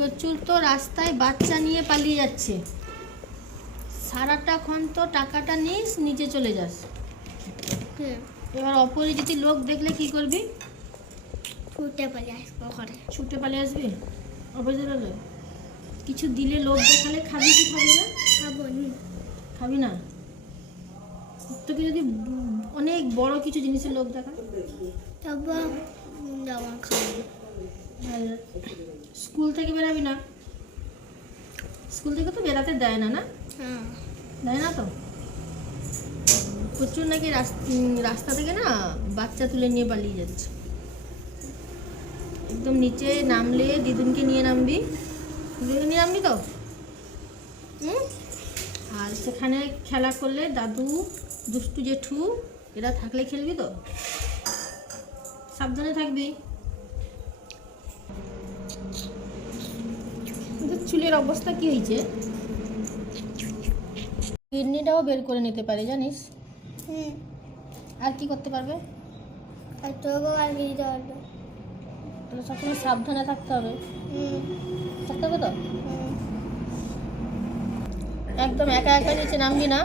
প্রচুর তো রাস্তায় বাচ্চা নিয়ে পালিয়ে যাচ্ছে। সারাটাক্ষণ তো টাকাটা নিস, নিচে চলে যাস। এবার অপরিচিত লোক দেখলে কি করবি? ছুটে পালিয়ে আসবো ঘরে। ছুটে পালিয়ে আসবি? অপরিচিত লোক কিছু দিলে, লোক দেখালে খাবি কি খাবি না? খাবো। খাবি না? তোকে যদি অনেক বড় কিছু জিনিসের লোক দেখা, তবে যাওয়া খাবো। আর স্কুল থেকে বেরাবি না? স্কুল থেকে তো বেরাতে দেয় না, না? হ্যাঁ। দেয় না তো। প্রচুর নাকি রাস্তা থেকে না বাচ্চা তুলে নিয়ে পালিয়ে যাচ্ছে। একদম নিচে নামলে দিদুনকে নিয়ে নামবি। দিদুনকে নিয়ে নামবি তো? আর সেখানে খেলা করলে দাদু, দুষ্টু জেঠু এরা থাকলে খেলবি তো? সাবধানে থাকবি। চুলের অবস্থা কি হয়েছে? কিডনিটাও বের করে নিতে পারে, জানিস? আর কি করতে পারবে? আর তোকেও আর দিতে পারবে। তাহলে সবসময় সাবধানে থাকতে হবে। থাকতে হবে তো? একদম একা একা নিচে নামবি না।